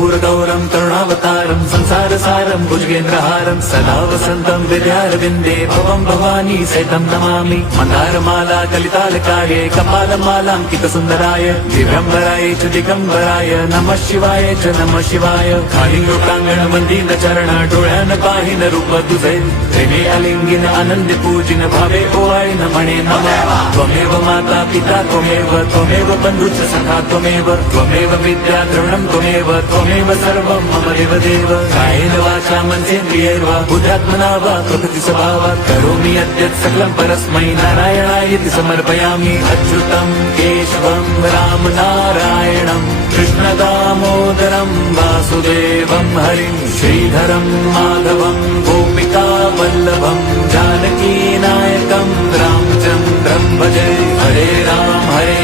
कर्पूरगौरं करुणावतारं संसारसारं भुजगेन्द्रहारं सदा वसन्तं विद्यारविन्दे भवं भवानी सहितं नमामि। मन्दारमाला कलितालकाये कपालमालाङ्कितसुन्दराय दिव्यम्बराय च दिगम्बराय नमः शिवाय च नमः शिवाय। कालिंगोटांगण मंदिर चरण डोळ्यान पाहिन रूप तुझे प्रेमे अलिंगिन आनंद पूजिन भावे ओवाळीन म्हणे नमः। त्वमेव माता पिता त्वमेव बंधुच सखा त्वमेव विद्या द्रवणं त्वमेव सर्वं मम देव कायेन वाचा मनसेन्द्रियैर्वा बुद्ध्यात्मना वा प्रकृति स्वभावात् करोमि यद्यत् सकलं परस्मै नारायणायति समर्पयामि। अच्युतं केशवं राम नारायणं कृष्ण दामोदरं वासुदेवं हरिं श्रीधरं माधवं गोपिका वल्लभं जानकी नायकं रामचन्द्रं भजे। हरे राम हरे